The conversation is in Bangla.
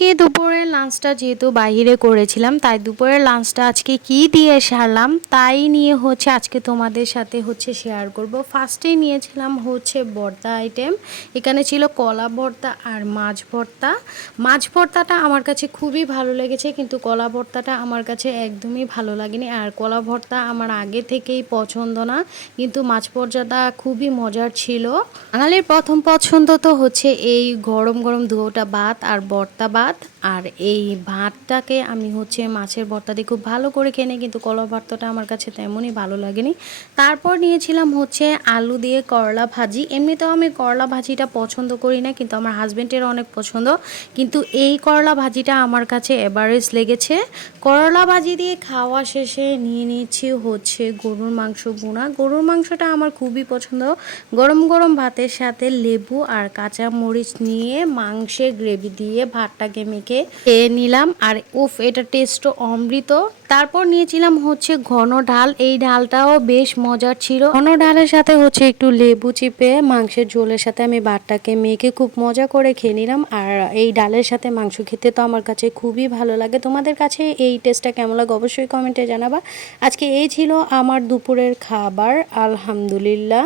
আজকে দুপুরের লাঞ্চটা যেহেতু বাইরে করেছিলাম, তাই দুপুরের লাঞ্চটা আজকে কি দিয়ে সারলাম তাই নিয়ে আজকে তোমাদের সাথে শেয়ার করব। ফার্স্টেই নিয়েছিলাম ভর্তা আইটেম। এখানে ছিল কলা ভর্তা আর মাছ ভর্তা। মাছ ভর্তাটা আমার কাছে খুবই ভালো লেগেছে, কিন্তু কলা ভর্তাটা আমার কাছে একদমই ভালো লাগেনি। আর কলা ভর্তা আমার আগে থেকেই পছন্দ না, কিন্তু মাছ ভর্তাটা খুবই মজার ছিল। বাঙালির প্রথম পছন্দ তো এই গরম গরম দুয়োটা ভাত আর ভর্তা ভাত। আর এই ভাতটাকে আমি মাছের ভর্তা দিয়ে খুব ভালো করে খেয়ে নিই, কিন্তু কলা ভর্তাটা আমার কাছে তেমনই ভালো লাগেনি। তারপর নিয়েছিলাম আলু দিয়ে করলা ভাজি। এমনিতেও আমি করলা ভাজিটা পছন্দ করি না, কিন্তু আমার হাজব্যান্ডের অনেক পছন্দ। কিন্তু এই করলা ভাজিটা আমার কাছে এভারেজ লেগেছে। করলা ভাজি দিয়ে খাওয়া শেষে নিয়ে নিচ্ছি গরুর মাংস ভুনা। গরুর মাংসটা আমার খুবই পছন্দ। গরম গরম ভাতের সাথে লেবু আর কাঁচা মরিচ নিয়ে মাংসের গ্রেভি দিয়ে ভাতটাকে মেখে খেয়ে নিলাম। আর এটা টেস্টও অমৃত। তারপর নিয়েছিলাম ঘন ডাল। এই ডালটাও বেশ মজার ছিল। ঘন ডালের সাথে একটু লেবু চিপে মাংসের ঝোলের সাথে আমি ভাতটাকে মেখে খুব মজা করে খেয়ে নিলাম। আর এই ডালের সাথে মাংস খেতে তো আমার কাছে খুবই ভালো লাগে। তোমাদের কাছে এই টেস্টটা কেমন লাগে অবশ্যই কমেন্টে জানাবা। আজকে এই ছিল আমার দুপুরের খাবার, আলহামদুলিল্লাহ।